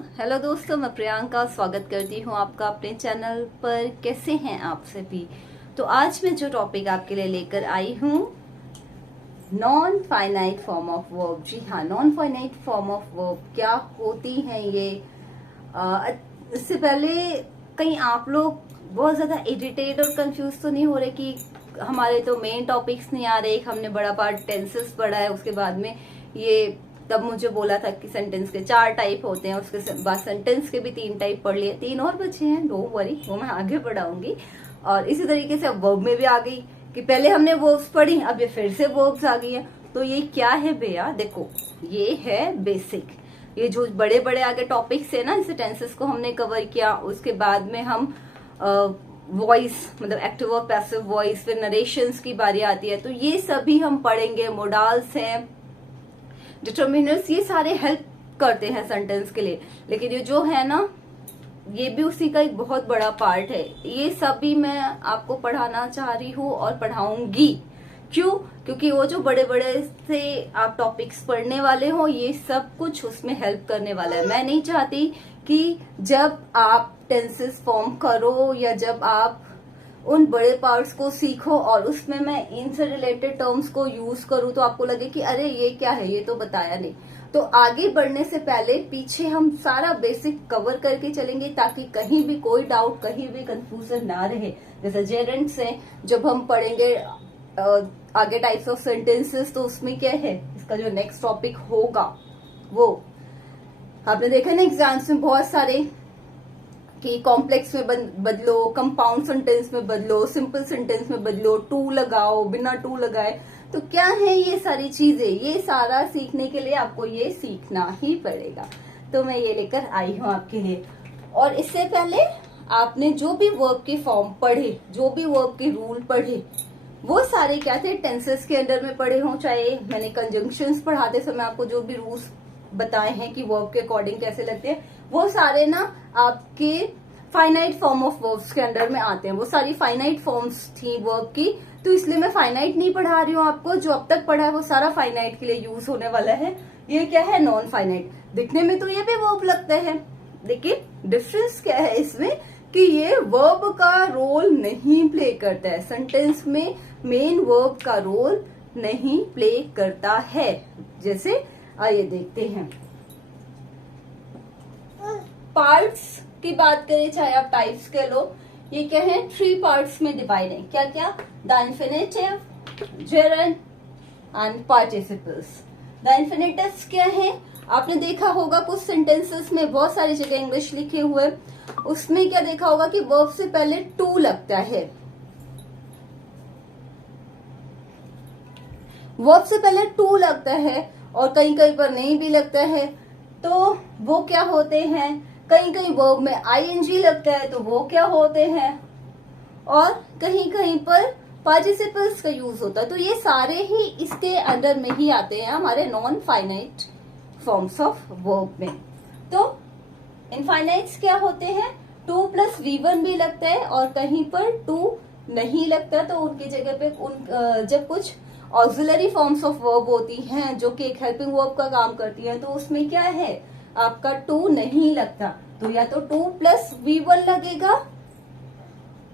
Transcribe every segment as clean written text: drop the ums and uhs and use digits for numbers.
Hello दोस्तों, मैं प्रियंका स्वागत करती हूँ आपका अपने चैनल पर। कैसे हैं आप सभी? तो आज मैं जो टॉपिक आपके लिए लेकर आई हूँ, non finite form of verb. जी हाँ, non finite form of verb क्या होती हैं ये। इससे पहले कहीं आप लोग बहुत ज्यादा इरिटेट और कंफ्यूज तो नहीं हो रहे कि हमारे तो मेन टॉपिक्स नहीं आ रहे। हमने बड़ा पार्ट टेंसेस पढ़ा है, उसके बाद में ये तब मुझे बोला था कि सेंटेंस के 4 टाइप होते हैं, उसके बाद सेंटेंस के भी 3 टाइप पढ़ लिए, 3 और बचे हैं, डोंट वरी, वो मैं आगे पढ़ाऊंगी। और इसी तरीके से अब वर्ब में भी आ गई कि पहले हमने वर्ब्स पढ़ी, अब ये फिर से वर्ब्स आ गई है। तो ये क्या है भैया? देखो, ये है बेसिक। ये जो बड़े बड़े आगे टॉपिक्स है ना, जैसे टेंसेस को हमने कवर किया, उसके बाद में हम वॉइस मतलब एक्टिव और पैसिव वॉइस, फिर नरेशंस की बारी आती है, तो ये सभी हम पढ़ेंगे। मोडाल्स हैं, डिटर्मिनर्स, ये सारे हेल्प करते हैं सेंटेंस के लिए। लेकिन ये जो है ना, ये भी उसी का एक बहुत बड़ा पार्ट है। ये सभी मैं आपको पढ़ाना चाह रही हूँ और पढ़ाऊंगी। क्यों? क्योंकि वो जो बड़े बड़े से आप टॉपिक्स पढ़ने वाले हो, ये सब कुछ उसमें हेल्प करने वाला है। मैं नहीं चाहती कि जब आप टेंसेस फॉर्म करो या जब आप उन बड़े पार्ट्स को सीखो और उसमें मैं इनसे रिलेटेड टर्म्स को यूज करूँ तो आपको लगे कि अरे ये क्या है, ये तो बताया नहीं। तो आगे बढ़ने से पहले पीछे हम सारा बेसिक कवर करके चलेंगे, ताकि कहीं भी कोई डाउट, कहीं भी कंफ्यूजन ना रहे। जैसे जेरेंट्स है, जब हम पढ़ेंगे आगे टाइप्स ऑफ सेंटेंसेस, तो उसमें क्या है, इसका जो नेक्स्ट टॉपिक होगा वो आपने देखा ना एग्जाम्स में बहुत सारे कि कॉम्प्लेक्स में बदलो, कंपाउंड सेंटेंस में बदलो, सिंपल सेंटेंस में बदलो, टू लगाओ, बिना टू लगाए। तो क्या है ये सारी चीजें? ये सारा सीखने के लिए आपको ये सीखना ही पड़ेगा। तो मैं ये लेकर आई हूँ आपके लिए। और इससे पहले आपने जो भी वर्ब के फॉर्म पढ़े, जो भी वर्ब के रूल पढ़े, वो सारे क्या थे, टेंसेस के अंडर में पढ़े हों। चाहे मैंने कंजंक्शंस पढ़ाते समय आपको जो भी रूल्स बताए हैं कि वर्ब के अकॉर्डिंग कैसे लगते हैं, वो सारे ना आपके फाइनाइट फॉर्म ऑफ वर्ब्स के अंडर में आते हैं। वो सारी फाइनाइट फॉर्म्स थी वर्ब की, तो इसलिए मैं फाइनाइट नहीं पढ़ा रही हूँ आपको। जो अब तक पढ़ा है वो सारा फाइनाइट के लिए यूज होने वाला है। ये क्या है? Non finite. दिखने में तो ये भी वर्ब लगता है, लेकिन डिफरेंस क्या है इसमें कि ये वर्ब का रोल नहीं प्ले करता है। सेंटेंस में मेन वर्ब का रोल नहीं प्ले करता है। जैसे आइए देखते हैं, पार्ट्स की बात करें, चाहे आप टाइप्स के लो, ये क्या है, 3 पार्ट्स में डिवाइड है। क्या क्या? The infinitive, gerund and participles. The infinitives क्या है? आपने देखा होगा कुछ सेंटेंसेस में, बहुत सारी जगह इंग्लिश लिखे हुए, उसमें क्या देखा होगा कि वर्ब से पहले टू लगता है। वर्ब से पहले टू लगता है और कहीं कहीं पर नहीं भी लगता है। तो वो क्या होते हैं? कहीं कहीं वर्ब में आईएनजी लगता है, तो वो क्या होते हैं? और कहीं कहीं पर पार्टिसिपल्स का यूज होता है। तो ये सारे ही इसके अंडर में ही आते हैं, हमारे non finite forms of verb में। तो इनफाइनाइट्स क्या होते हैं? 2 + V1 भी लगता है और कहीं पर 2 नहीं लगता, तो उनकी जगह पे जब कुछ ऑक्सिलरी फॉर्म्स ऑफ वर्ब होती हैं जो कि एक हेल्पिंग वर्ब का काम करती हैं, तो उसमें क्या है, आपका 2 नहीं लगता। तो या तो 2 + V1 लगेगा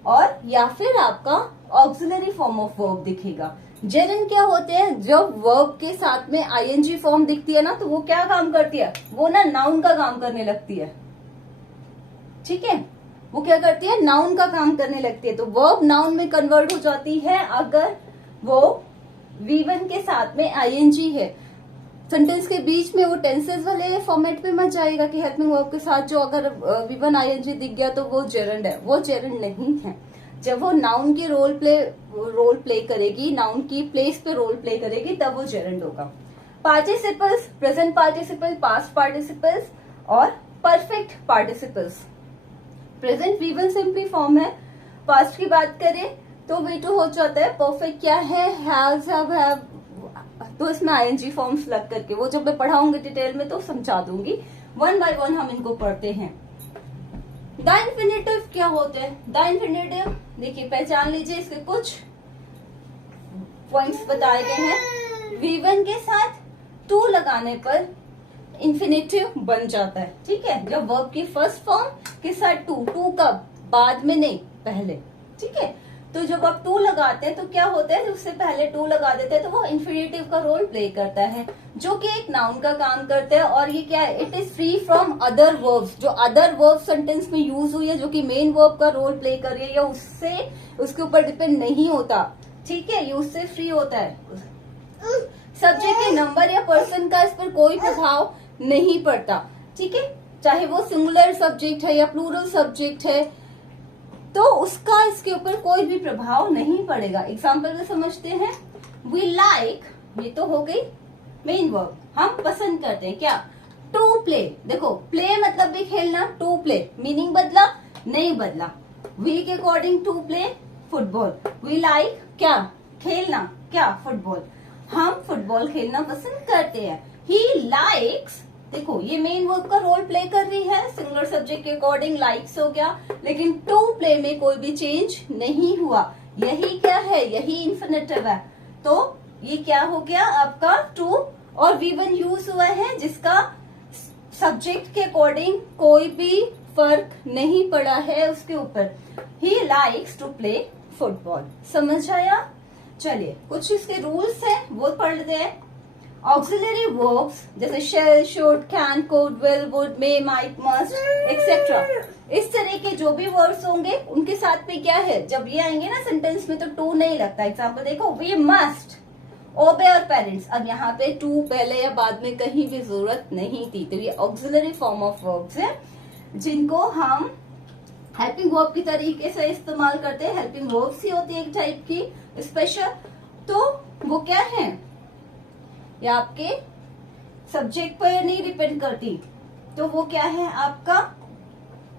और या फिर आपका ऑक्सिलरी फॉर्म ऑफ वर्ब दिखेगा। जेरेंड क्या होते हैं? जब वर्ब के साथ में आईएनजी फॉर्म दिखती है ना, तो वो क्या काम करती है, वो ना नाउन का काम करने लगती है। ठीक है, वो क्या करती है, नाउन का काम करने लगती है। तो वर्ब नाउन में कन्वर्ट हो जाती है अगर वो V1 के साथ में आईएनजी है। सेंटेंस के बीच में वो टेंसेस वाले फॉर्मेट पे मत जाएगा कि हेल्पिंग वर्ब के साथ जो अगर V1 आईएनजी दिख गया तो वो जेरेंड है। वो जेरेंड नहीं है। जब वो नाउन की रोल प्ले करेगी, नाउन की प्लेस पे रोल प्ले करेगी, तब वो जेरेंड होगा। Participles, present participle, past participles और perfect participles. Present V1 simply form है। पास्ट की बात करें तो V2 हो जाता है। परफेक्ट क्या है, हैज, हैव, तो इसमें आईएनजी फॉर्म्स लग करके, वो जब मैं पढ़ाऊंगी डिटेल में तो समझा दूंगी। 1 बाय 1 हम इनको पढ़ते हैं। द इन्फिनेटिव क्या होते हैं? द इन्फिनेटिव देखिए, पहचान लीजिए, इसके कुछ पॉइंट्स बताए गए हैं। V1 के साथ 2 लगाने पर इंफिनिटिव बन जाता है। ठीक है, जब वर्ब की फर्स्ट फॉर्म के साथ टू कब, बाद में नहीं, पहले। ठीक है, तो जब आप टू लगाते हैं तो क्या होता है, उससे पहले टू लगा देते हैं तो वो इंफिनिटिव का रोल प्ले करता है, जो कि एक नाउन का काम करता है। और ये क्या है, it is free from other verbs, जो अदर वर्ब सेंटेंस में यूज हुई है, जो कि मेन वर्ब का रोल प्ले कर रही है, या उससे उसके ऊपर डिपेंड नहीं होता। ठीक है, ये उससे फ्री होता है। सब्जेक्ट के नंबर या पर्सन का इस पर कोई प्रभाव नहीं पड़ता। ठीक है, चाहे वो सिंगुलर सब्जेक्ट है या प्लूरल सब्जेक्ट है, तो उसका इसके ऊपर कोई भी प्रभाव नहीं पड़ेगा। एग्जाम्पल में समझते हैं, वी लाइक, ये तो हो गई मेन वर्ब, हम पसंद करते हैं क्या, टू प्ले। देखो प्ले मतलब भी खेलना, टू प्ले मीनिंग बदला नहीं बदला। वी के according to play football, we like क्या, खेलना, क्या, फुटबॉल, हम फुटबॉल खेलना पसंद करते हैं। ही लाइक्स, देखो ये मेन वर्ब का रोल प्ले कर रही है, सिंगुलर सब्जेक्ट के अकॉर्डिंग लाइक्स हो गया, लेकिन टू प्ले में कोई भी चेंज नहीं हुआ। यही क्या है, यही इंफिनिटिव है। तो ये क्या हो गया आपका टू, और V1 यूज हुआ है, जिसका सब्जेक्ट के अकॉर्डिंग कोई भी फर्क नहीं पड़ा है उसके ऊपर। He likes to play football. समझ आया? चलिए कुछ इसके रूल्स हैं वो पढ़ लेते हैं। ऑक्सिलरी वर्ब्स जैसे shall, should, can, could, will, would, may, might, must etcetera, इस तरह के जो भी वर्ड्स होंगे उनके साथ में क्या है, जब ये आएंगे ना सेंटेंस में तो टू नहीं लगता। एग्जाम्पल देखो, वी मस्ट ओबे और पेरेंट्स, अब यहाँ पे टू पहले या बाद में कहीं भी जरूरत नहीं थी। तो ये ऑक्सिलरी फॉर्म ऑफ वर्ब्स है, जिनको हम हेल्पिंग वर्ब की तरीके से इस्तेमाल करते हैं। हेल्पिंग वर्ब्स ही होती है एक टाइप की स्पेशल। तो वो क्या है, या आपके सब्जेक्ट पर नहीं डिपेंड करती, तो वो क्या है आपका,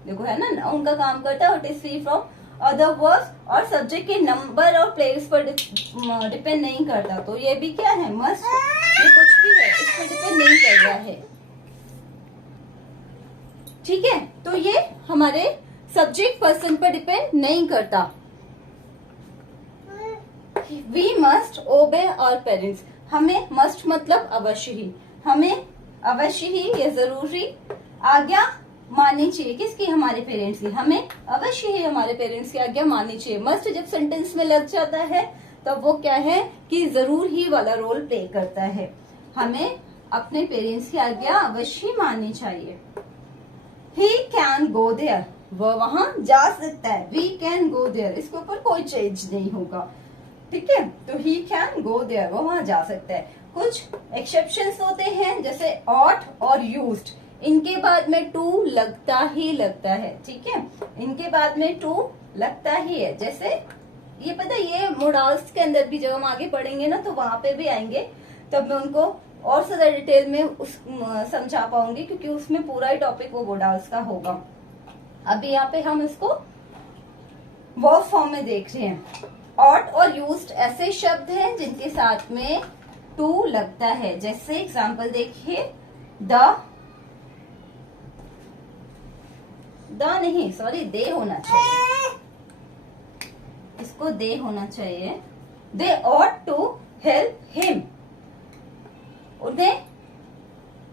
देखो है ना, उनका काम करता है। It is free from other words, और सब्जेक्ट के नंबर और प्लेस पर डिपेंड नहीं करता। तो ये भी क्या है, मस्ट, ये कुछ भी है, इस पर डिपेंड नहीं कर रहा है। ठीक है, तो ये हमारे सब्जेक्ट पर्सन पर डिपेंड नहीं करता। वी मस्ट ओबे और पेरेंट्स, हमें मस्ट मतलब अवश्य ही, हमें अवश्य ही ये जरूरी आज्ञा माननी चाहिए। किसकी, हमारे पेरेंट्स की, हमें अवश्य ही हमारे पेरेंट्स की आज्ञा माननी चाहिए। मस्ट जब सेंटेंस में लग जाता है तब वो क्या है कि जरूर ही वाला रोल प्ले करता है। हमें अपने पेरेंट्स की आज्ञा अवश्य माननी चाहिए। ही कैन गो देयर, वह वहां जा सकता है। वी कैन गो देयर, इसके ऊपर कोई चेंज नहीं होगा। ठीक है, तो ही कैन गो देयर, वो वहां जा सकता है। कुछ एक्सेप्शंस होते हैं जैसे ऑट और यूज्ड, इनके बाद में टू लगता ही लगता है। ठीक है, इनके बाद में टू लगता ही है। जैसे ये पता है, ये मोडाल्स के अंदर भी जब हम आगे पढ़ेंगे ना तो वहां पे भी आएंगे, तब मैं उनको और ज्यादा डिटेल में समझा पाऊंगी, क्योंकि उसमें पूरा ही टॉपिक वो मोडाल्स का होगा। अभी यहाँ पे हम इसको वर्ब फॉर्म में देख रहे हैं। ऑट और यूज्ड ऐसे शब्द हैं जिनके साथ में टू लगता है। जैसे एग्जाम्पल देखिए, दे होना चाहिए, इसको दे होना चाहिए। दे ऑट टू हेल्प हिम, उन्हें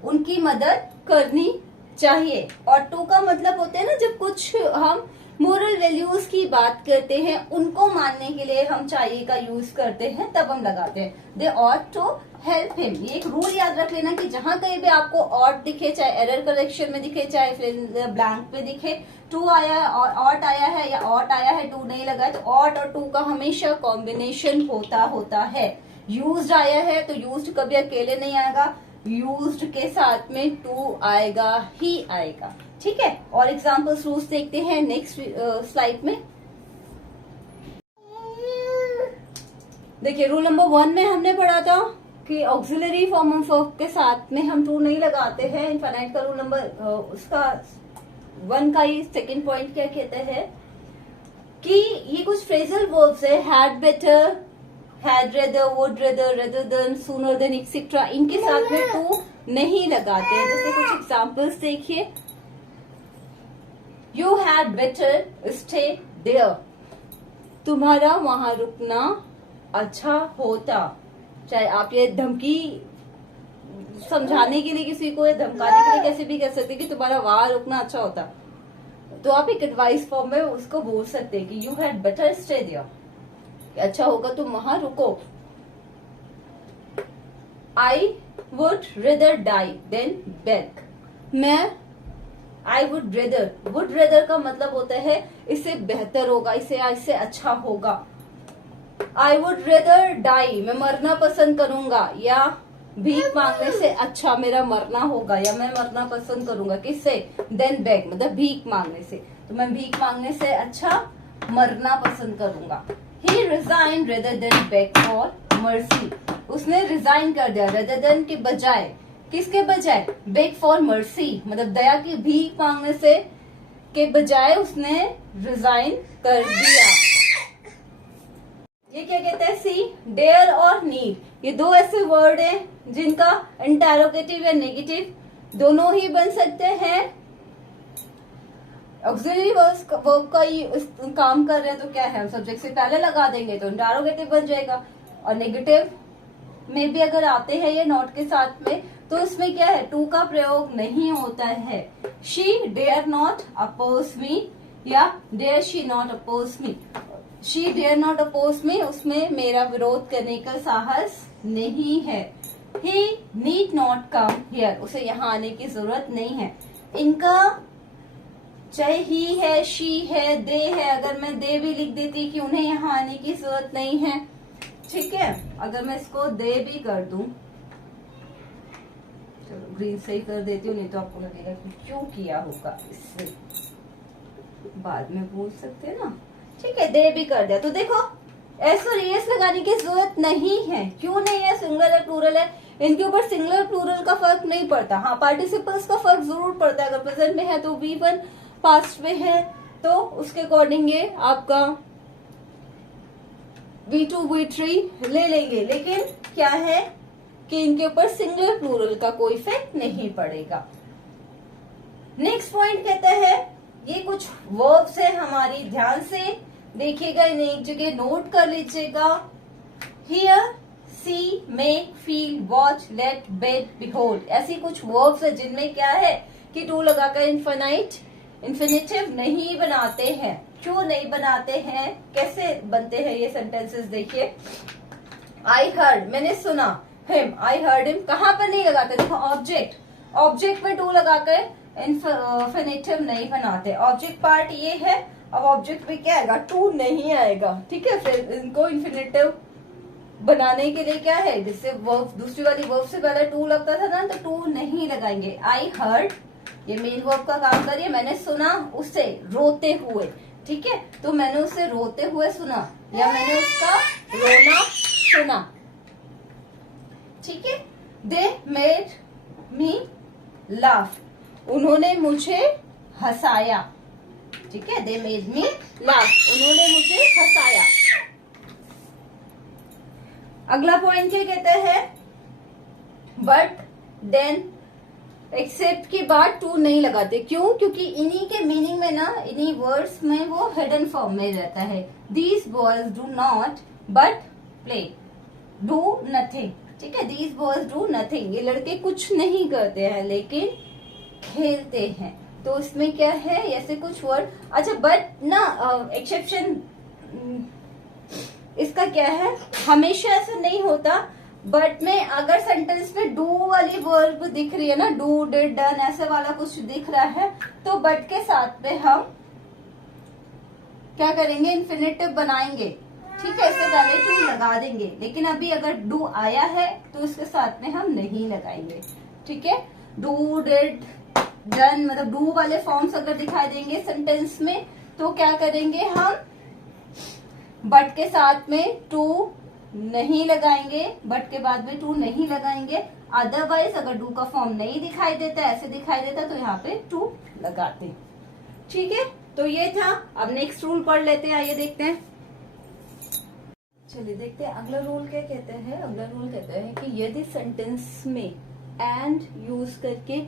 उनकी मदद करनी चाहिए। और टू का मतलब होता है ना, जब कुछ हम मोरल वैल्यूज की बात करते हैं, उनको मानने के लिए हम चाहिए का यूज करते हैं, तब हम लगाते हैं दे ऑट टू हेल्प हिम। ये एक रूल याद रख लेना कि जहां कहीं भी आपको ऑट दिखे, चाहे एरर करेक्शन में दिखे, चाहे फिर ब्लैंक पे दिखे, टू आया है और ऑट आया है, या ऑट आया है टू नहीं लगा है, तो ऑट और टू का हमेशा कॉम्बिनेशन होता है। यूज्ड आया है तो यूज्ड कभी अकेले नहीं आएगा, यूज्ड के साथ में टू आएगा ही आएगा। ठीक है, और एग्जाम्पल्स रूल्स देखते हैं नेक्स्ट स्लाइड में। देखिए, रूल नंबर 1 में हमने पढ़ा था कि ऑक्सिलरी फॉर्म ऑफ वर्ब के साथ में हम टू नहीं लगाते हैं। इनफाइनाइट का रूल नंबर उसका 1 का ही सेकंड पॉइंट क्या कहते हैं कि ये कुछ फ्रेजल वर्ब्स है, had better, had rather, would rather, rather than, sooner than etcetera, इनके साथ में टू नहीं लगाते हैं। जैसे कुछ एग्जाम्पल्स देखिए, you had better stay there, तुम्हारा वहां रुकना अच्छा होता। चाहे आप ये धमकी समझाने के लिए किसी को या धमकाने के लिए कैसे भी कह सकते कि तुम्हारा वहां रुकना अच्छा होता, तो आप एक एडवाइस फॉर्म में उसको बोल सकते हैं कि you had better stay there, अच्छा होगा तुम वहां रुको। I would rather die than beg, मैं आई वुड रेदर का मतलब होता है इससे बेहतर होगा, इससे अच्छा होगा। आई वुड रेदर डाई, मैं मरना पसंद करूंगा, या भीख मांगने से अच्छा मेरा मरना होगा, या मैं मरना पसंद करूंगा किससे, देन बेग मतलब भीख मांगने से, तो मैं भीख मांगने से अच्छा मरना पसंद करूंगा। He resign rather than beg for mercy, उसने रिजाइन कर दिया रेदर देन के बजाय, किसके बजाय, बेग फॉर मर्सी मतलब दया की भीख मांगने से के बजाय उसने रिजाइन कर दिया। ये क्या कहते हैं, सी डेयर और नीड, ये दो ऐसे वर्ड हैं जिनका इंटेरोगेटिव या नेगेटिव दोनों ही बन सकते हैं। ऑक्सिलरी वर्ब का ही काम कर रहे हैं तो क्या है, हम सब्जेक्ट से पहले लगा देंगे तो इंटेरोगेटिव बन जाएगा, और नेगेटिव में भी अगर आते हैं ये नॉट के साथ में तो इसमें क्या है, टू का प्रयोग नहीं होता है। She dare not oppose me या dare she not oppose me, she dare not oppose me उसमें मेरा विरोध करने का साहस नहीं है। He need not come here, उसे यहाँ आने की जरूरत नहीं है। इनका चाहे ही है, शी है, दे है, अगर मैं दे भी लिख देती कि उन्हें यहाँ आने की जरूरत नहीं है, ठीक है। अगर मैं इसको दे भी कर दूं, चलो ग्रीन से ही कर देती हूँ, नहीं तो आपको लगेगा कि क्यों किया होगा, इससे बाद में पूछ सकते हैं ना, ठीक है। दे भी कर दिया तो देखो एस और एस लगाने की जरूरत नहीं है, क्यों नहीं है, सिंगुलर है प्लूरल है, इनके ऊपर सिंगुलर प्लूरल का फर्क नहीं पड़ता। हाँ पार्टिसिपल्स का फर्क जरूर पड़ता है, अगर प्रेजेंट में है तो V1, पास्ट में है तो उसके अकॉर्डिंग ये आपका V2 V3 ले लेंगे, लेकिन क्या है कि इनके ऊपर सिंगुलर प्लूरल का कोई इफेक्ट नहीं पड़ेगा। नेक्स्ट पॉइंट कहता है, ये कुछ वर्ब्स है हमारी, ध्यान से देखिएगा, इन्हें एक जगह नोट कर लीजिएगा। Hear, see, make, feel, watch, let, bid, behold, ऐसी कुछ वर्ब्स है जिनमें क्या है कि टू लगाकर इन्फिनिटिव नहीं बनाते हैं। क्यों नहीं बनाते हैं, कैसे बनते हैं ये सेंटेंसेस देखिए। आई हर्ड, मैंने सुना, हिम, आई हर्ड हिम, कहाँ पर नहीं लगाते, देखो ऑब्जेक्ट में टू लगाकर इन्फिनिटिव नहीं बनाते। ऑब्जेक्ट पार्ट ये है, अब ऑब्जेक्ट में क्या आएगा, टू नहीं आएगा, ठीक है। फिर इनको इन्फिनिटिव बनाने के लिए क्या है, जिससे वर्ब दूसरी वाली वर्ब से पहले टू लगता था ना, तो टू नहीं लगाएंगे। आई हर्ड, ये मेन वर्ब का काम करिए, मैंने सुना उसे रोते हुए, ठीक है, तो मैंने उसे रोते हुए सुना या मैंने उसका रोना सुना, ठीक है। दे मेड मी लाफ, उन्होंने मुझे हंसाया, ठीक है। दे मेड मी लाफ, उन्होंने मुझे हंसाया। अगला पॉइंट क्या कहते हैं, बट देन एक्सेप्ट के बाद टू नहीं लगाते, क्यों, क्योंकि इन्हीं के मीनिंग में ना, इन्हीं वर्ड्स में वो हिडन फॉर्म में रहता है। These boys do not but play, do nothing, ठीक है। दीज बॉयज डू नथिंग, ये लड़के कुछ नहीं करते हैं लेकिन खेलते हैं, तो इसमें क्या है, ऐसे कुछ वर्ड। अच्छा बट ना एक्सेप्शन इसका क्या है, हमेशा ऐसा नहीं होता, बट में अगर सेंटेंस में डू वाली वर्ब दिख रही है ना, डू, डिड, डन, ऐसे वाला कुछ दिख रहा है, तो बट के साथ में हम क्या करेंगे, इन्फिनिटिव बनाएंगे, ठीक है। इससे पहले टू लगा देंगे, लेकिन अभी अगर डू आया है तो इसके साथ में हम नहीं लगाएंगे, ठीक है। डू, डिड, डन मतलब डू वाले फॉर्म्स अगर दिखाई देंगे सेंटेंस में तो क्या करेंगे, हम बट के साथ में टू नहीं लगाएंगे, बट के बाद में टू नहीं लगाएंगे। अदरवाइज अगर डू का फॉर्म नहीं दिखाई देता, ऐसे दिखाई देता, तो यहाँ पे टू लगाते, ठीक है। तो ये था, अब नेक्स्ट रूल पढ़ लेते हैं, आइए देखते हैं। चलिए देखते हैं अगला रूल क्या कहते हैं। अगला रूल कहता है कि यदि सेंटेंस में एंड यूज करके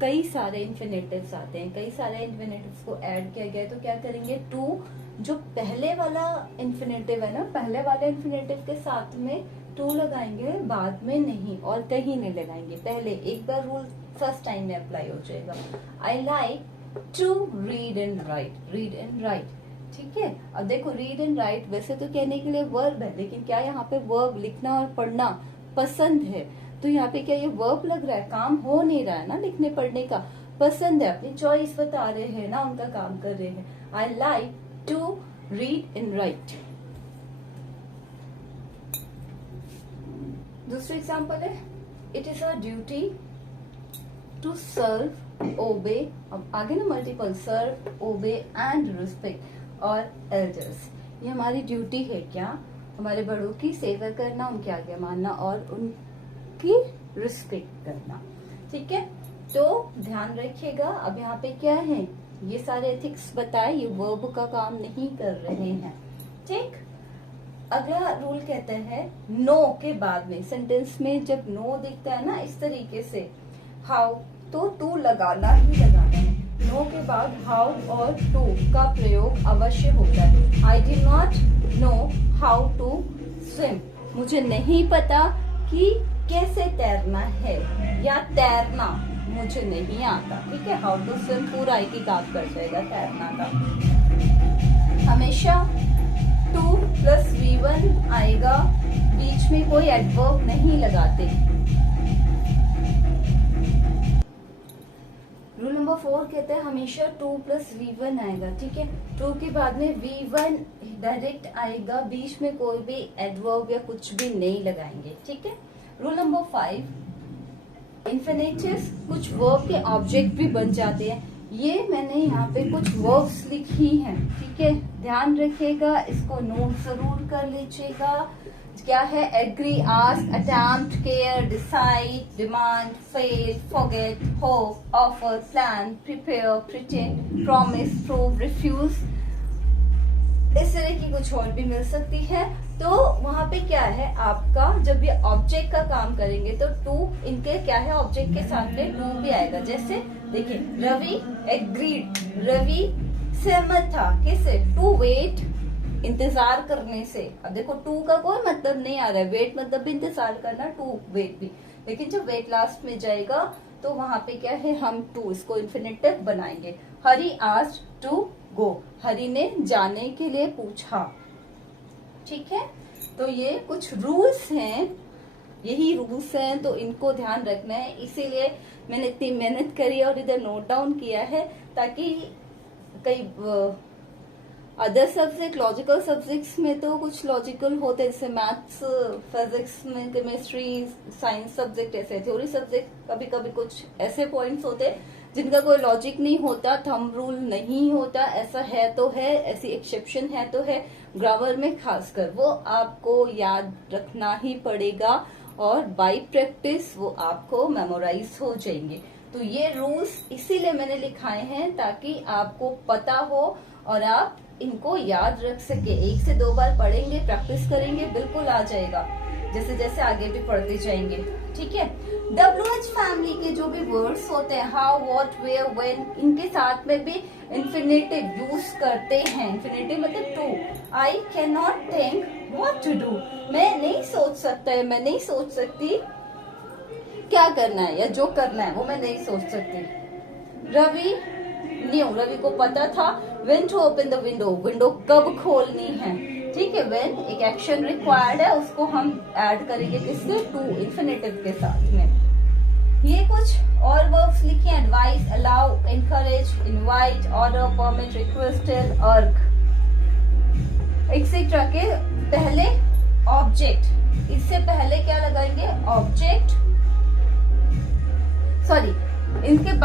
कई सारे इन्फिनेटिव्स आते हैं, कई सारे इन्फिनेटिव्स को ऐड किया गया है, तो क्या करेंगे, टू जो पहले वाला इन्फिनेटिव है ना, पहले वाले इन्फिनेटिव के साथ में टू लगाएंगे, बाद में नहीं और कहीं नहीं लगाएंगे, पहले एक बार रूल फर्स्ट टाइम में अप्लाई हो जाएगा। I like to read and write, read and write, ठीक है। अब देखो रीड एंड राइट वैसे तो कहने के लिए वर्ब है, लेकिन क्या यहाँ पे वर्ब लिखना और पढ़ना पसंद है, तो यहाँ पे क्या ये वर्ब लग रहा है, काम हो नहीं रहा है ना लिखने पढ़ने का, पसंद है, अपनी चॉइस बता रहे हैं ना, उनका काम कर रहे हैं। I like to read and write. दूसरा एग्जाम्पल है, it is our duty to serve, obey, अब आगे ना मल्टीपल, सर्व, ओबे एंड रिस्पेक्ट और एल्डर्स। ये हमारी ड्यूटी है क्या, हमारे बड़ों की सेवा करना, उनके आगे मानना और उनकी रिस्पेक्ट करना, ठीक है। तो ध्यान रखिएगा, अब यहाँ पे क्या है, ये सारे एथिक्स बताए, ये वर्ब का काम नहीं कर रहे हैं, ठीक। अगला रूल कहता है नो के बाद में, सेंटेंस में जब नो दिखता है ना इस तरीके से, हाउ, तो टू लगाना ही लगाना है। नो के बाद हाउ और टू का प्रयोग अवश्य होता है। I do not know how to swim, मुझे नहीं पता कि कैसे तैरना है, या तैरना मुझे नहीं आता, ठीक है। हाउ टू स्विम पूरा एक ही काम कर जाएगा तैरना का। हमेशा टू प्लस V1 आएगा, बीच में कोई एडवर्ब नहीं लगाते। रूल नंबर 4 कहते हैं हमेशा 2 प्लस V1 आएगा, ठीक है। 2 के बाद में V1 डायरेक्ट आएगा, बीच में कोई भी एडवर्ब या कुछ भी नहीं लगाएंगे, ठीक है। रूल नंबर 5, इन्फिनेटिव्स कुछ वर्ब के ऑब्जेक्ट भी बन जाते हैं। ये मैंने यहाँ पे कुछ वर्ब्स लिखी हैं, ठीक है, ध्यान रखिएगा, इसको नोट जरूर कर लीजिएगा। क्या है, agree, ask, attempt, care, decide, demand, fail, forget, hope, offer, plan, prepare, pretend, promise, prove, refuse, इस तरह की कुछ और भी मिल सकती है। तो वहां पे क्या है आपका, जब ये ऑब्जेक्ट का काम करेंगे तो टू, इनके क्या है ऑब्जेक्ट के साथ में टू भी आएगा। जैसे देखिए, रवि एग्रीड, रवि सहमत था, किससे, टू वेट, इंतजार करने से। अब देखो टू का कोई मतलब नहीं आ रहा है, वेट मतलब भी इंतजार करना, टू वेट भी, लेकिन जब वेट लास्ट में जाएगा तो वहां पे क्या है, हम टू इसको इन्फिनिटिव बनाएंगे। हरी आस्क्ड टू गो, हरी ने जाने के लिए पूछा, ठीक है। तो ये कुछ रूल्स हैं, यही रूल्स हैं, तो इनको ध्यान रखना है। इसीलिए मैंने इतनी मेहनत करी और इधर नोट डाउन किया है, ताकि कई अदर सब्जेक्ट, लॉजिकल सब्जेक्ट्स में तो कुछ लॉजिकल होते हैं, जैसे मैथ्स, फिजिक्स में, केमिस्ट्री, साइंस सब्जेक्ट, ऐसे थ्योरी सब्जेक्ट कभी कभी कुछ ऐसे पॉइंट्स होते हैं जिनका कोई लॉजिक नहीं होता, थंब रूल नहीं होता, ऐसा है तो है, ऐसी एक्सेप्शन है तो है। ग्रामर में खासकर वो आपको याद रखना ही पड़ेगा और बाय प्रैक्टिस वो आपको मेमोराइज हो जाएंगे। तो ये रूल्स इसीलिए मैंने लिखाए हैं ताकि आपको पता हो और आप इनको याद रख सके। 1 से 2 बार पढ़ेंगे, प्रैक्टिस करेंगे, बिल्कुल आ जाएगा, जैसे जैसे आगे भी पढ़ते जाएंगे, ठीक है। WH फैमिली के जो भी वर्ड्स होते हैं, हाउ, व्हाट, वेयर, व्हेन, इनके साथ में भी इन्फिनेटिव यूज करते हैं। इन्फिनेटिव मतलब to, I can not think what to do, मैं नहीं सोच सकता है, मैं नहीं सोच सकती क्या करना है, या जो करना है वो मैं नहीं सोच सकती। रवि न्यू, रवि को पता था when to open the window, window कब खोलनी है, ठीक है। when एक एक्शन रिक्वायर्ड है, उसको हम ऐड करेंगे किससे, टू, इन्फिनेटिव के साथ में। ये कुछ और वर्ब्स लिखे, advice, allow, encourage, invite, order, permit, request, अर्ग, एक्सेट्रा के पहले ऑब्जेक्ट, इससे पहले क्या लगाएंगे, ऑब्जेक्ट, सॉरी, इनके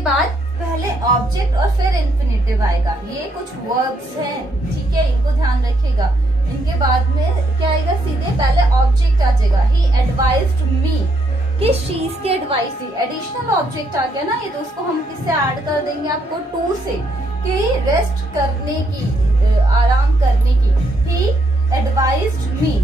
बाद पहले ऑब्जेक्ट और फिर इन्फिनेटिव आएगा। ये कुछ वर्ब्स हैं, ठीक है, इनको ध्यान रखिएगा। इनके बाद में क्या आएगा, सीधे पहले ऑब्जेक्ट आ जाएगा। ही एडवाइज्ड मी, किस चीज की एडवाइस दी, एडिशनल ऑब्जेक्ट आ गया ना ये, तो उसको हम किससे ऐड कर देंगे आपको, टू से, कि रेस्ट करने की, आराम करने की। He advised me,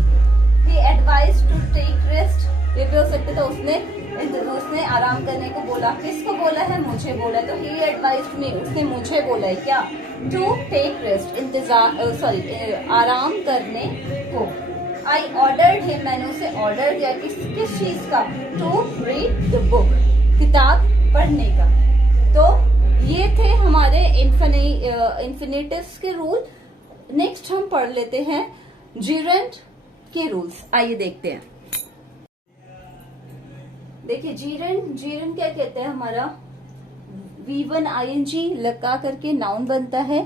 he advised to take rest, ये भी हो सकता था उसने आराम करने को बोला, किसको बोला है, मुझे बोला है, तो ही एडवाइज्ड मी, उसने मुझे बोला है क्या, टू टेक रेस्ट, इंतजार, सॉरी, आराम करने को, आई ऑर्डर्ड हिम, मैंने उसे ऑर्डर दिया किस चीज का, टू रीड द बुक, किताब पढ़ने का। तो ये थे हमारे इन्फिनेटिव्स के रूल। नेक्स्ट हम पढ़ लेते हैं जीरेंड के रूल्स। आइए देखते हैं। देखिए जीरेंड क्या कहते हैं, हमारा V1 ing लगा करके नाउन बनता है।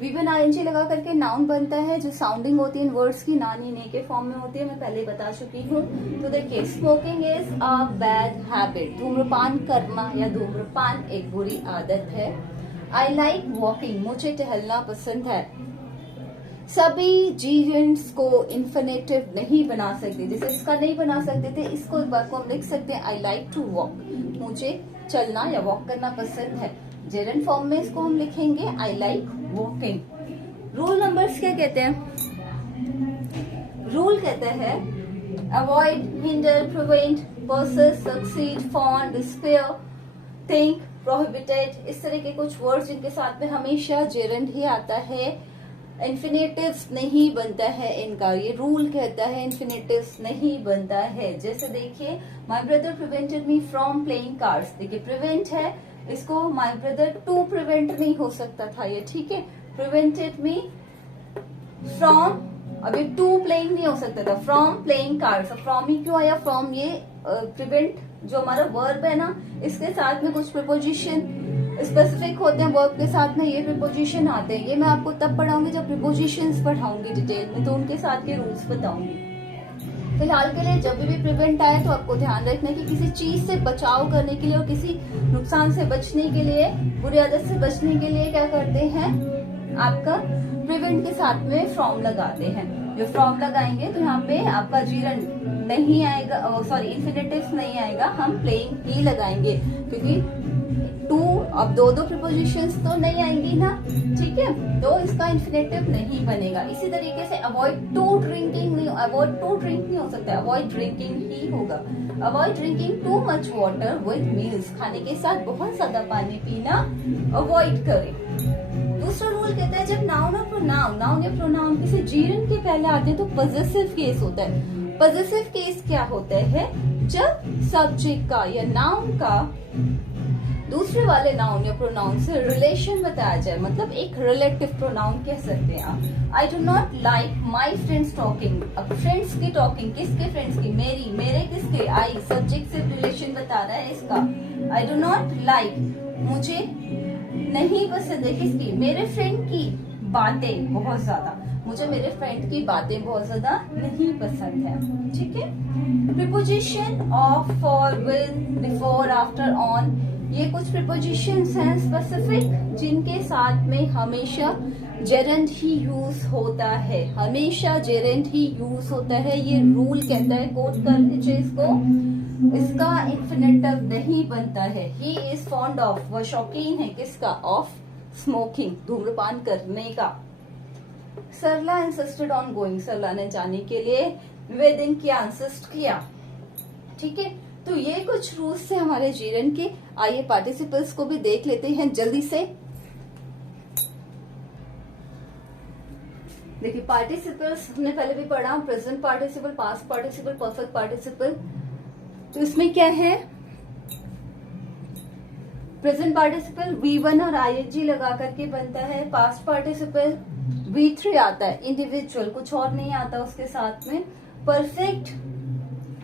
V1 ing लगा करके नाउन बनता है। जो साउंडिंग होती है इन वर्ड्स की नानी ने के फॉर्म में होती है, मैं पहले बता चुकी हूँ। तो देखिए smoking is a bad habit, धूम्रपान करना या धूम्रपान एक बुरी आदत है। आई लाइक वॉकिंग, मुझे टहलना पसंद है। सभी जीरेंड्स को इन्फिनेटिव नहीं बना सकते, जैसे इसका नहीं बना सकते थे, इसको एक बार को हम लिख सकते हैं आई लाइक टू वॉक, मुझे चलना या वॉक करना पसंद है। जेरेंड फॉर्म में इसको हम लिखेंगे I like walking. Rule numbers क्या कहते हैं, रूल कहते हैं avoid, hinder, prevent, persist, succeed, fond, despair, think, prohibited, इस तरह के कुछ वर्ड्स जिनके साथ में हमेशा जेरेंड ही आता है। इन्फिनेटिव्स नहीं बनता है इनका, ये रूल कहता है इन्फिनेटिव्स नहीं बनता है। जैसे देखिए my brother prevented me from playing cards, देखिए प्रिवेंट है, इसको माई ब्रदर टू प्रिवेंट नहीं हो सकता था ये, ठीक है। प्रिवेंटेड मी फ्रॉम, अभी टू प्लेइंग नहीं हो सकता था, from playing cards. From he क्यों आया, फ्रॉम ये प्रिवेंट जो हमारा वर्ब है ना, इसके साथ में कुछ प्रिपोजिशन स्पेसिफिक होते हैं, वर्ब के साथ में ये प्रिपोजिशन आते हैं। ये मैं आपको तब पढ़ाऊंगी जब प्रिपोजिशंस पढ़ाऊंगी डिटेल में, तो उनके साथ के रूल्स बताऊंगी। फिलहाल के लिए जब भी प्रिवेंट आए तो आपको ध्यान रखना है कि किसी चीज से बचाव करने के लिए और किसी नुकसान से बचने के लिए, बुरी आदत से बचने के लिए क्या करते हैं, आपका प्रिवेंट के साथ में फ्रॉम लगाते हैं। जो फ्रॉम लगाएंगे तो यहाँ पे आपका जीरेंड नहीं आएगा, सॉरी इन्फिनेटिव्स नहीं आएगा, हम प्लेइंग ही लगाएंगे, क्योंकि टू अब दो प्रिपोजिशंस तो नहीं आएंगी ना, ठीक है, तो इसका इन्फिनेटिव नहीं बनेगा। इसी तरीके से अवॉइड टू ड्रिंकिंग नहीं, अवॉइड टू ड्रिंक नहीं हो सकता, अवॉइड ड्रिंकिंग ही होगा। Avoid drinking too much water with meals, खाने के साथ बहुत ज्यादा पानी पीना अवॉइड करें। दूसरा रूल कहता है जब नाउन और प्रोनाउन, नाउन या प्रोनाउन किसी जीरेंड के पहले आते हैं तो पॉजेसिव केस होता है। पॉजेसिव केस क्या होता है, जब सब्जेक्ट का या नाउन का दूसरे वाले नाउन या प्रोनाउन से रिलेशन बताया जाए, मतलब एक रिलेटिव प्रोनाउन कह सकते हैं आप। आई do not like my friends talking, अब फ्रेंड्स की टॉकिंग, किसके फ्रेंड्स की, मेरी, मेरे किसके, आई, सब्जेक्ट से रिलेशन बता रहा है इसका। आई डू नॉट लाइक, मुझे नहीं पसंद है किसकी, मेरे फ्रेंड की बातें बहुत ज्यादा, मुझे मेरे फ्रेंड की बातें बहुत ज्यादा नहीं पसंद है, ठीक है। Preposition of, for, with, before, after, on, ये कुछ प्रिपोजिशंस हैं स्पेसिफिक जिनके साथ में हमेशा जेरेंड ही यूज होता है, हमेशा जेरेंड ही यूज होता है। ये रूल कहता है, कोट कर लीजिए इसको, इसका इन्फिनेटिव नहीं बनता है। ही इज फॉन्ड ऑफ, वह शौकीन है किसका, ऑफ स्मोकिंग, धूम्रपान करने का। सरला इंसिस्टेड ऑन गोइंग, सरला ने जाने के लिए निवेदन किया, इंसिस्ट किया, ठीक है। तो ये कुछ रूल्स थे हमारे जीरेंड के। आइए पार्टिसिपल्स को भी देख लेते हैं जल्दी से। देखिए पार्टिसिपल्स हमने पहले भी पढ़ा, present participle, past participle, perfect participle. तो इसमें क्या है, प्रेजेंट पार्टिसिपल V1 और ing लगा करके बनता है। पास्ट पार्टिसिपल V3 आता है, इंडिविजुअल, कुछ और नहीं आता उसके साथ में। परफेक्ट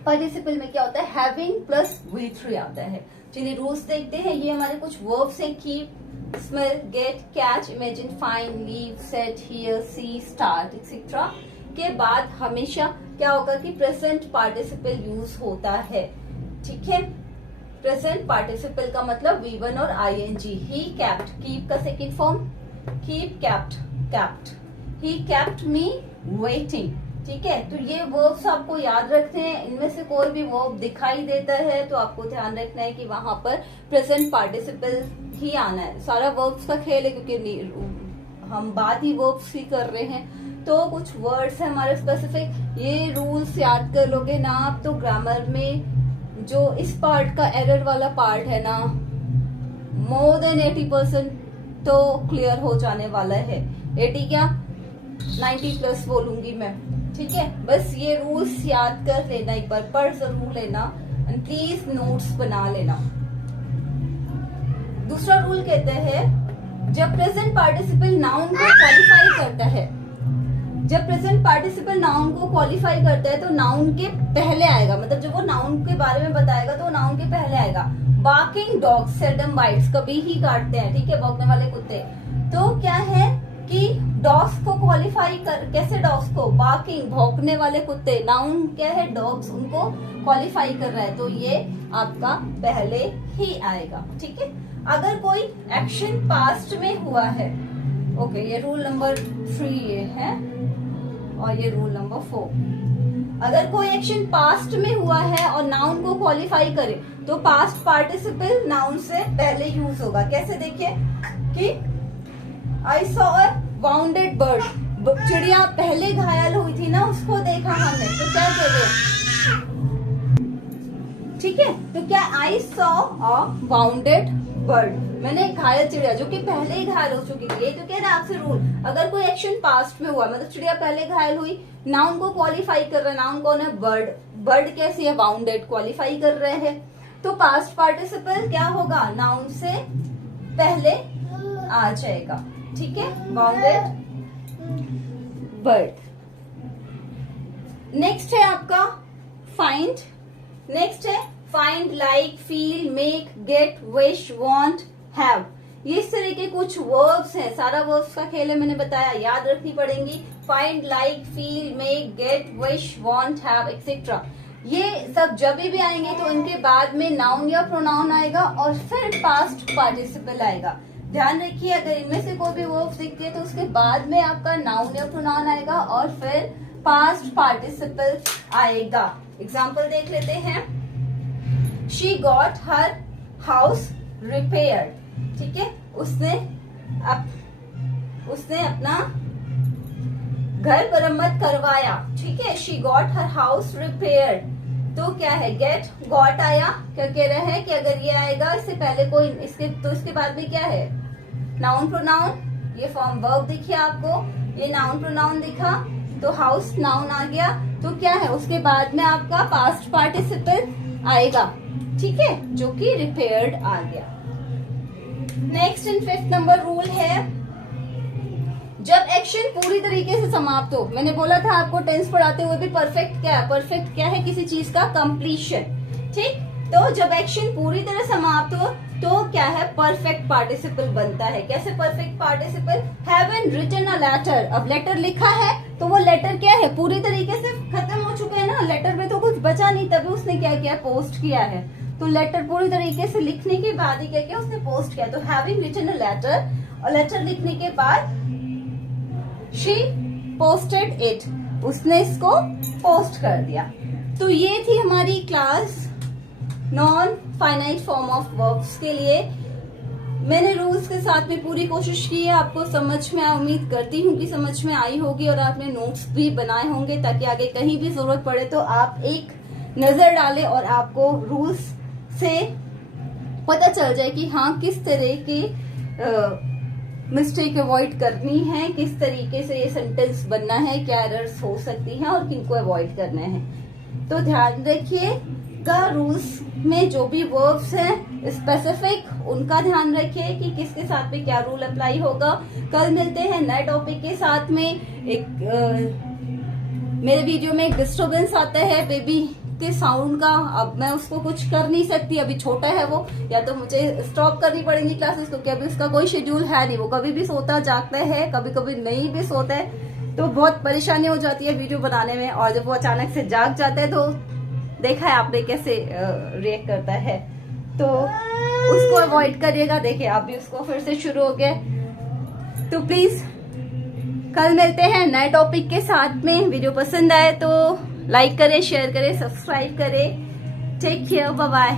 पार्टिसिपल में क्या होता है, हैविंग प्लस V3 आता है। चलिए रूल्स देखते हैं। ये हमारे कुछ वर्ब्स हैं, keep, smell, get, catch, imagine, find, leave, set, hear, see, start etcetera के बाद हमेशा क्या होगा कि प्रेजेंट पार्टिसिपल यूज होता है, ठीक है। प्रेजेंट पार्टिसिपल का मतलब V1 और ing। ही कैप्ट, कीप का second form, keep, kept, kept, he kept me waiting, ठीक है। तो ये वर्ब्स आपको याद रखते हैं। इनमें से कोई भी वर्ब दिखाई देता है तो आपको ध्यान रखना है कि वहां पर प्रेजेंट पार्टिसिपल ही आना है। सारा वर्ब्स का खेल है, क्योंकि हम बात ही वर्ब्स की कर रहे हैं। तो कुछ वर्ड्स है हमारे स्पेसिफिक, ये रूल्स याद कर लोगे ना आप तो ग्रामर में जो इस पार्ट का एरर वाला पार्ट है ना, मोर देन 80% तो क्लियर हो जाने वाला है। 80 क्या, 90+ बोलूंगी मैं, ठीक है। बस ये रूल्स याद कर लेना, एक बार पढ़ जरूर लेना, एंड प्लीज नोट्स बना लेना। दूसरा रूल कहते हैं जब प्रेजेंट पार्टिसिपल नाउन को क्वालिफाई करता है, जब प्रेजेंट पार्टिसिपल नाउन को क्वालिफाई करता है तो नाउन के पहले आएगा, मतलब जब वो नाउन के बारे में बताएगा तो नाउन के पहले आएगा। बार्किंग डॉग्स सेल्डम बाइट्स, कभी ही काटते हैं, ठीक है, भौंकने वाले कुत्ते। तो क्या है कि डॉग्स को क्वालिफाई कर, कैसे डॉग्स को, बार्किंग भौंकने वाले कुत्ते, नाउन क्या है डॉग्स, उनको क्वालिफाई कर रहा है तो ये आपका पहले ही आएगा, ठीक है। अगर कोई एक्शन पास्ट में हुआ है, ओके, ये रूल नंबर 3 ये है, और ये रूल नंबर 4। अगर कोई एक्शन पास्ट में हुआ है और नाउन को क्वालिफाई करे तो पास्ट पार्टिसिपल नाउन से पहले यूज होगा। कैसे, देखिए कि I saw a bounded bird, चिड़िया पहले घायल हुई थी ना, उसको देखा हमने, तो क्या कह रहे, ठीक है। तो क्या I saw a bounded bird, मैंने घायल चिड़िया जो कि पहले ही घायल हो चुकी थी, ये तो कह रहा है आपसे रूल। अगर कोई एक्शन पास्ट में हुआ, मतलब चिड़िया पहले घायल हुई, नाउन को क्वालिफाई कर रहा है, नाउन कौन है, बर्ड, बर्ड कैसी है, वाउंडेड, क्वालिफाई कर रहे हैं, तो पास्ट पार्टिसिपल क्या होगा, नाउन से पहले आ जाएगा, ठीक है, वाउंडेड बर्ड। नेक्स्ट है आपका फाइंड, नेक्स्ट है find, like, feel, make, get, wish, want, have. ये इस तरह के कुछ वर्ब्स हैं, सारा वर्ब्स का खेल है, मैंने बताया, याद रखनी पड़ेंगी। Find, like, feel, make, get, wish, want, have etcetera. ये सब जब भी आएंगे तो इनके बाद में नाउन या प्रोनाउन आएगा और फिर पास्ट पार्टिसिपल आएगा। ध्यान रखिए, अगर इनमें से कोई भी वर्ब दिखती है तो उसके बाद में आपका नाउन या प्रोनाउन आएगा और फिर पास्ट पार्टिसिपल आएगा। एग्जाम्पल देख लेते हैं। She got her house repaired, ठीक है, उसने अपना घर मरम्मत करवाया, ठीक है। She got her house repaired, तो क्या है, गेट, गॉट आया, क्या कह रहे हैं कि अगर ये आएगा इससे पहले कोई, इसके बाद में क्या है, नाउन प्रोनाउन, ये फॉर्म वर्ब दिखिए आपको, ये नाउन प्रोनाउन दिखा, तो हाउस नाउन आ गया, तो क्या है, उसके बाद में आपका पास्ट पार्टिसिपल आएगा, ठीक है, जो कि रिपेयर्ड आ गया। Next and 5th number rule है जब एक्शन पूरी तरीके से समाप्त हो। मैंने बोला था आपको टेंस पढ़ाते हुए भी, परफेक्ट क्या है, परफेक्ट क्या है, किसी चीज का कंप्लीशन, ठीक। तो जब एक्शन पूरी तरह समाप्त हो तो क्या है, परफेक्ट पार्टिसिपल बनता है। कैसे perfect participle, having written a letter, अब लेटर लिखा है तो वो लेटर क्या है, पूरी तरीके से खत्म हो चुका है ना, लेटर में तो कुछ बचा नहीं, तभी उसने क्या किया, पोस्ट किया है। तो लेटर पूरी तरीके से लिखने के बाद ही क्या किया, उसने पोस्ट किया। तो हैविंग रिटन अ लेटर, और लेटर लिखने के बाद शी पोस्टेड इट, उसने इसको पोस्ट कर दिया। तो ये थी हमारी class non finite form of verbs के लिए। मैंने रूल्स के साथ में पूरी कोशिश की है आपको समझ में, उम्मीद करती हूँ कि समझ में आई होगी और आपने नोट्स भी बनाए होंगे ताकि आगे कहीं भी जरूरत पड़े तो आप एक नजर डालें और आपको रूल्स से पता चल जाए कि हाँ किस तरह की मिस्टेक अवॉइड करनी है, किस तरीके से ये सेंटेंस बनना है, क्या एरर्स हो सकती हैं और किनको अवॉइड करना है। तो ध्यान रखिएगा रूल्स में जो भी वर्ब्स हैं स्पेसिफिक, उनका ध्यान रखिए कि किसके साथ में क्या रूल अप्लाई होगा। कल मिलते हैं नए टॉपिक के साथ में। एक मेरे वीडियो में एक डिस्टर्बेंस आता है बेबी के साउंड का, अब मैं उसको कुछ कर नहीं सकती, अभी छोटा है वो, या तो मुझे स्टॉप करनी पड़ेंगी क्लासेस क्योंकि अभी उसका कोई शेड्यूल है नहीं, वो कभी भी सोता जागता है, कभी कभी नहीं भी सोता है, तो बहुत परेशानी हो जाती है वीडियो बनाने में। और जब वो अचानक से जाग जाता है तो देखा है आपने कैसे रिएक्ट करता है, तो उसको अवॉइड करिएगा। देखिए अभी उसको फिर से शुरू हो गया, तो प्लीज कल मिलते हैं नए टॉपिक के साथ में। वीडियो पसंद आए तो लाइक करें, शेयर करें, सब्सक्राइब करें। Take care, bye bye.